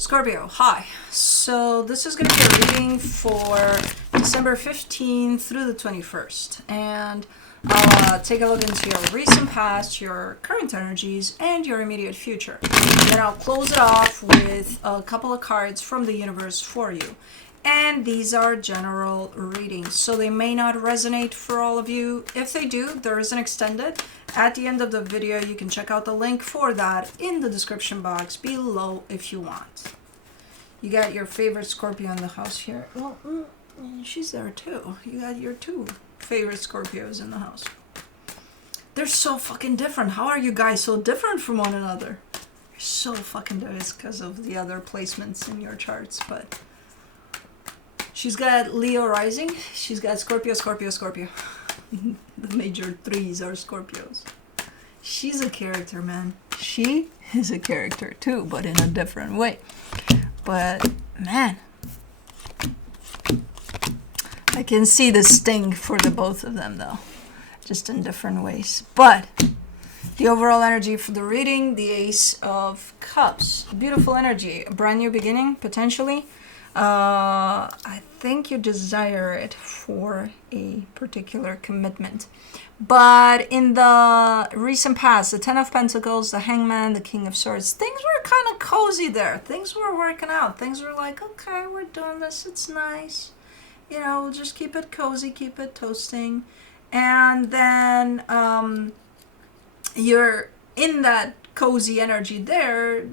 Scorpio, hi. So this is going to be a reading for December 15th through the 21st. And I'll take a look into your recent past, your current energies, and your immediate future. And then I'll close it off with a couple of cards from the universe for you. And these are general readings, so they may not resonate for all of you. If they do, there is an extended. At the end of the video, you can check out the link for that in the description box below if you want. You got your favorite Scorpio in the house here. Well, she's there too. You got your two favorite Scorpios in the house. They're so fucking different. How are you guys so different from one another? You're so fucking different. It's because of the other placements in your charts, but... She's got Leo rising. She's got Scorpio, Scorpio, Scorpio. The major threes are Scorpios. She's a character, man. She is a character too, but in a different way. But, man. I can see the sting for the both of them, though. Just in different ways. But, the overall energy for the reading, the Ace of Cups. Beautiful energy. A brand new beginning, potentially. I think you desire it for a particular commitment. But in the recent past, the Ten of Pentacles, the Hangman, the King of Swords, things were kind of cozy there. Things were working out. Things were like, okay, we're doing this. It's nice. You know, we'll just keep it cozy, keep it toasting. And then you're in that cozy energy there,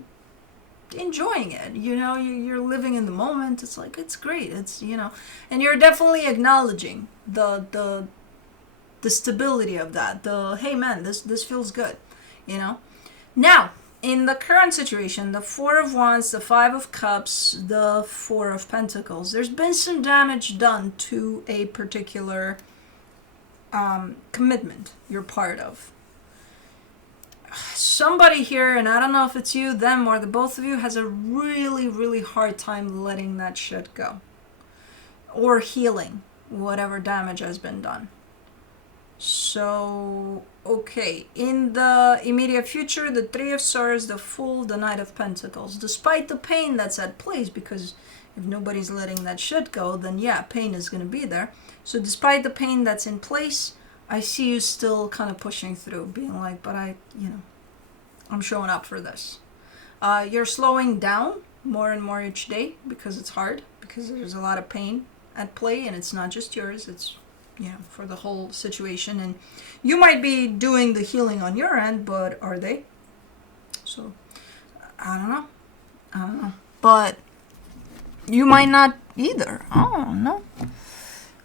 enjoying it, you know, you're living in the moment. It's like, it's great, it's, you know, and you're definitely acknowledging the stability of that, the hey man, this feels good, you know. Now in the current situation, the Four of Wands, the Five of Cups, the Four of Pentacles, there's been some damage done to a particular commitment you're part of. Somebody here, and I don't know if it's you, them, or the both of you, has a really, really hard time letting that shit go. Or healing whatever damage has been done. So, okay. In the immediate future, the Three of Swords, the Fool, the Knight of Pentacles. Despite the pain that's at place, because if nobody's letting that shit go, then yeah, pain is going to be there. So despite the pain that's in place, I see you still kind of pushing through, being like, but I'm showing up for this. You're slowing down more and more each day because it's hard, because there's a lot of pain at play, and it's not just yours, it's, you know, for the whole situation. And you might be doing the healing on your end, but are they? So, I don't know. But you might not either. I don't know.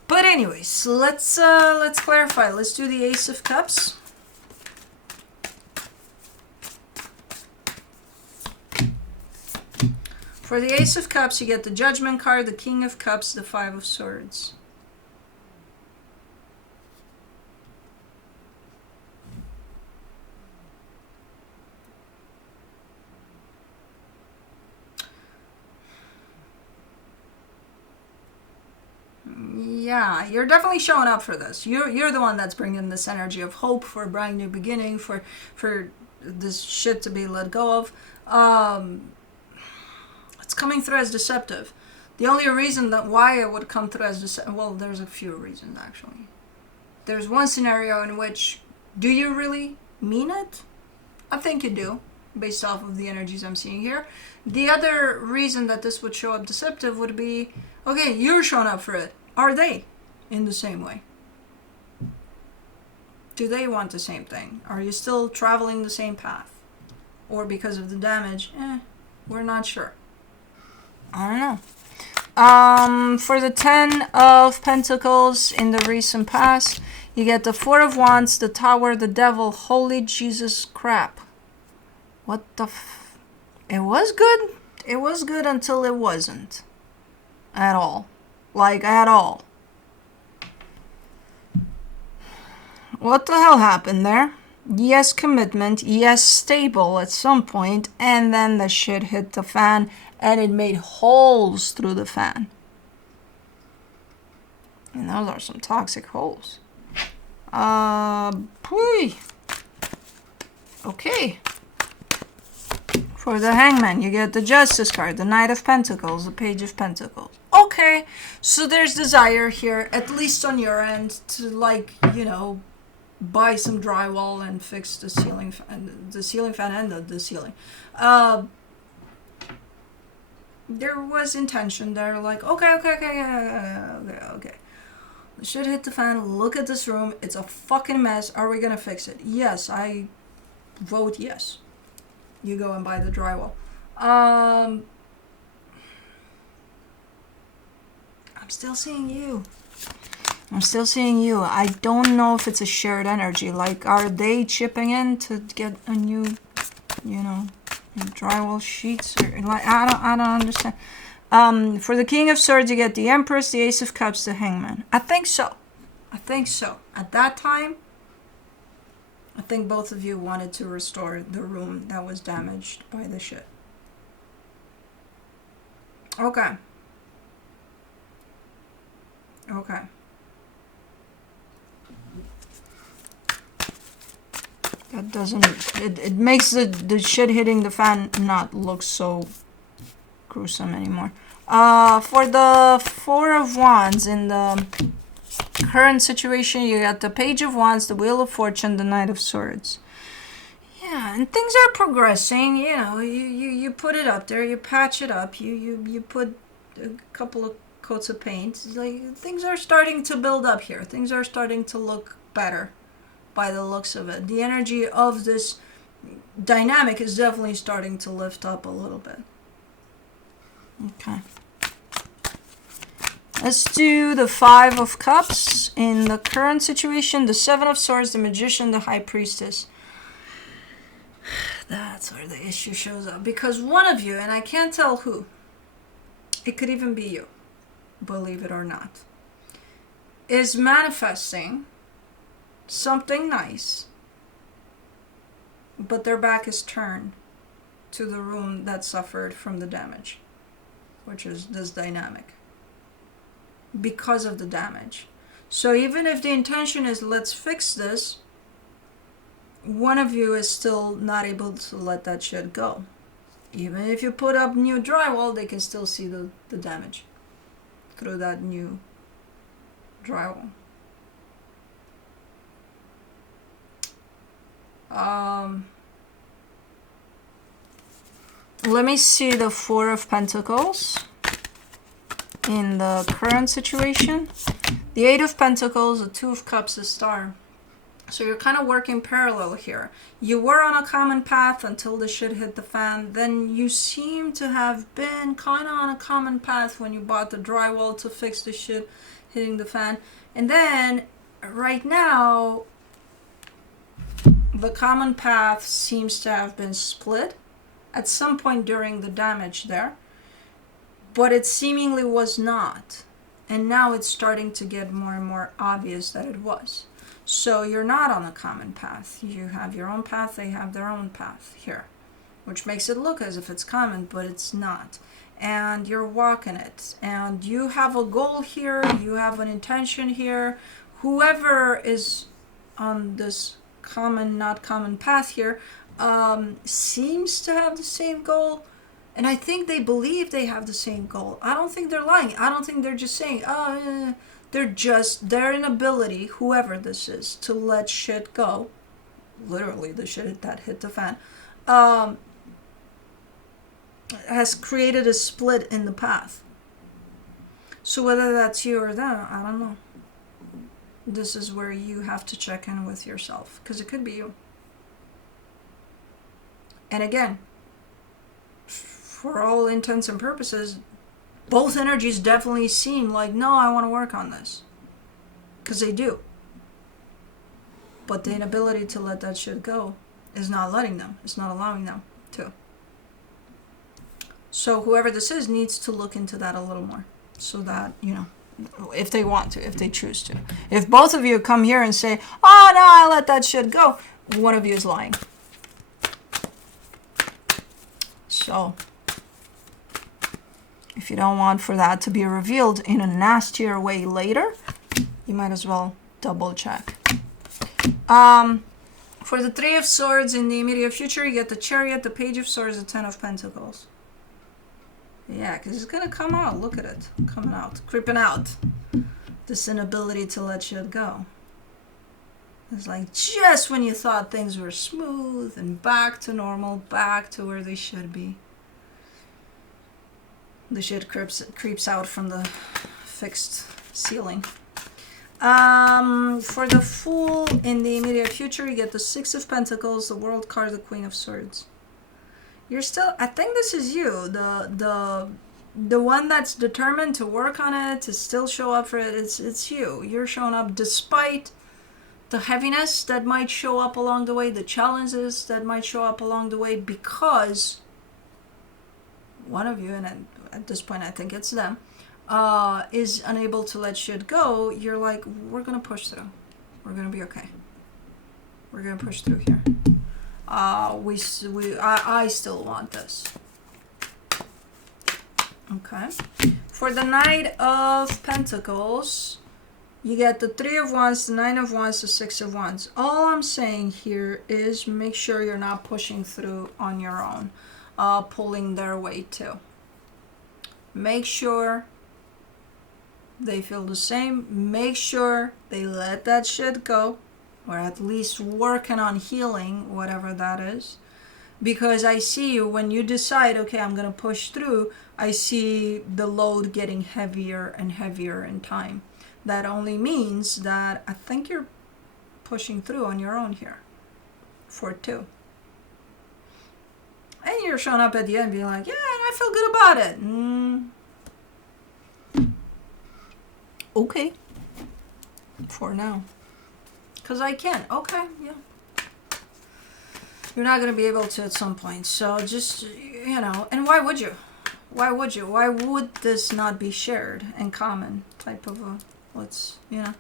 But anyways, let's clarify. Let's do the Ace of Cups. For the Ace of Cups, you get the Judgment card, the King of Cups, the Five of Swords. Yeah, you're definitely showing up for this. You're the one that's bringing this energy of hope for a brand new beginning, for this shit to be let go of. It's coming through as deceptive. The only reason that why it would come through as deceptive, well, there's a few reasons actually. There's one scenario in which, do you really mean it? I think you do, based off of the energies I'm seeing here. The other reason that this would show up deceptive would be, okay, you're showing up for it. Are they in the same way? Do they want the same thing? Are you still traveling the same path? Or because of the damage, we're not sure. I don't know. For the Ten of Pentacles in the recent past, you get the Four of Wands, the Tower, the Devil. Holy Jesus crap. What the It was good. It was good until it wasn't. At all. Like, at all. What the hell happened there? Yes, commitment. Yes, stable at some point. And then the shit hit the fan. And it made holes through the fan. And those are some toxic holes. Okay. For the Hangman, you get the Justice card, the Knight of Pentacles, the Page of Pentacles. Okay, so there's desire here, at least on your end, to, like, you know, buy some drywall and fix the ceiling fan, the ceiling. There was intention there, like, okay. Should hit the fan. Look at this room. It's a fucking mess. Are we gonna fix it? Yes, I vote yes. You go and buy the drywall. I'm still seeing you. I don't know if it's a shared energy. Like, are they chipping in to get a new, you know, drywall sheets? Or, like, I don't understand. For the King of Swords, you get the Empress, the Ace of Cups, the Hangman. I think so. At that time, I think both of you wanted to restore the room that was damaged by the shit. Okay. That doesn't... It makes the shit hitting the fan not look so gruesome anymore. For the Four of Wands, in the current situation, you got the Page of Wands, the Wheel of Fortune, the Knight of Swords. Yeah, and things are progressing. You know, you put it up there, you patch it up, you put a couple of coats of paint. It's like, things are starting to build up here. Things are starting to look better by the looks of it. The energy of this dynamic is definitely starting to lift up a little bit. Okay. Let's do the Five of Cups. In the current situation, the Seven of Swords, the Magician, the High Priestess. That's where the issue shows up. Because one of you, and I can't tell who, it could even be you, believe it or not, is manifesting something nice, but their back is turned to the room that suffered from the damage, which is this dynamic, because of the damage. So even if the intention is, let's fix this, one of you is still not able to let that shit go. Even if you put up new drywall, they can still see the damage through that new drywall. Let me see the Four of Pentacles in the current situation. The Eight of Pentacles, the Two of Cups, the Star. So you're kind of working parallel here. You were on a common path until the shit hit the fan. Then you seem to have been kind of on a common path when you bought the drywall to fix the shit hitting the fan. And then right now, the common path seems to have been split at some point during the damage there. But it seemingly was not. And now it's starting to get more and more obvious that it was. So you're not on a common path. You have your own path, they have their own path here, which makes it look as if it's common, but it's not. And you're walking it. And you have a goal here, you have an intention here. Whoever is on this common, not common path here seems to have the same goal. And I think they believe they have the same goal. I don't think they're lying. I don't think they're just saying, their inability, whoever this is, to let shit go, literally the shit that hit the fan, has created a split in the path. So whether that's you or them, I don't know. This is where you have to check in with yourself, because it could be you. And again, for all intents and purposes, both energies definitely seem like, no, I want to work on this. Because they do. But the inability to let that shit go is not letting them. It's not allowing them to. So whoever this is needs to look into that a little more. So that, you know, if they want to, if they choose to. If both of you come here and say, oh, no, I let that shit go, one of you is lying. So if you don't want for that to be revealed in a nastier way later, you might as well double check. For the Three of Swords in the immediate future, you get the Chariot, the Page of Swords, the Ten of Pentacles. Yeah, because it's going to come out. Look at it. Coming out. Creeping out. This inability to let shit go. It's like just when you thought things were smooth and back to normal, back to where they should be, the shit creeps out from the fixed ceiling. For the Fool in the immediate future, you get the Six of Pentacles, the World card, the Queen of Swords. You're still, I think this is you, the one that's determined to work on it, to still show up for it. It's you. You're showing up despite the heaviness that might show up along the way, the challenges that might show up along the way, because one of you, and at this point I think it's them, is unable to let shit go. You're like, we're gonna push through. We're gonna be okay. We're gonna push through here. I still want this. Okay. For the Knight of Pentacles, you get the Three of Wands, the Nine of Wands, the Six of Wands. All I'm saying here is make sure you're not pushing through on your own, pulling their weight too. Make sure they feel the same. Make sure they let that shit go, or at least working on healing, whatever that is. Because I see you, when you decide, okay, I'm going to push through, I see the load getting heavier and heavier in time. That only means that I think you're pushing through on your own here for two. And you're showing up at the end being like, yeah, I feel good about it. Okay. For now. Because I can. Okay, yeah. You're not going to be able to at some point. So just, you know, and why would you? Why would you? Why would this not be shared and common type of a, let's, you know,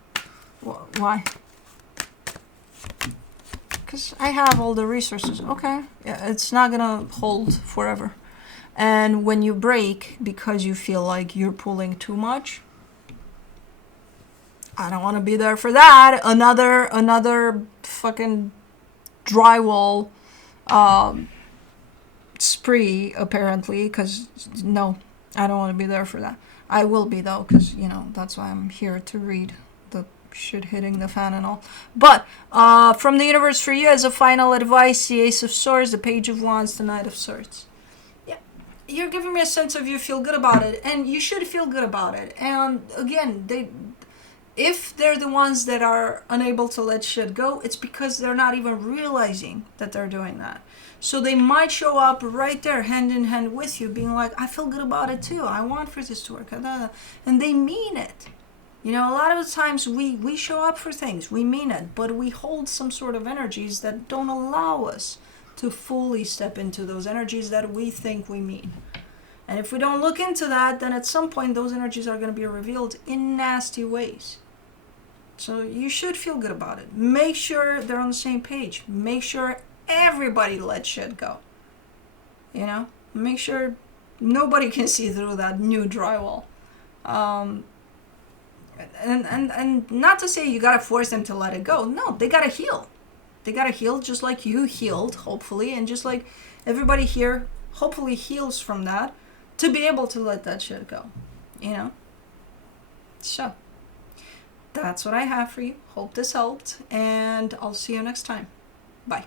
why? Because I have all the resources. Okay. Yeah, it's not going to hold forever. And when you break because you feel like you're pulling too much, I don't want to be there for that. Another fucking drywall spree, apparently, because no, I don't want to be there for that. I will be, though, because, you know, that's why I'm here to read the shit hitting the fan and all. But from the universe for you, as a final advice, the Ace of Swords, the Page of Wands, the Knight of Swords. Yeah, you're giving me a sense of you feel good about it, and you should feel good about it. And again, if they're the ones that are unable to let shit go, it's because they're not even realizing that they're doing that. So they might show up right there, hand in hand with you, being like, I feel good about it too. I want for this to work. And they mean it. You know, a lot of the times we show up for things. We mean it. But we hold some sort of energies that don't allow us to fully step into those energies that we think we mean. And if we don't look into that, then at some point those energies are going to be revealed in nasty ways. So you should feel good about it. Make sure they're on the same page. Make sure everybody lets shit go. You know? Make sure nobody can see through that new drywall. And not to say you gotta force them to let it go. No, they gotta heal. They gotta heal just like you healed, hopefully, and just like everybody here hopefully heals from that to be able to let that shit go. You know? So that's what I have for you. Hope this helped, and I'll see you next time. Bye.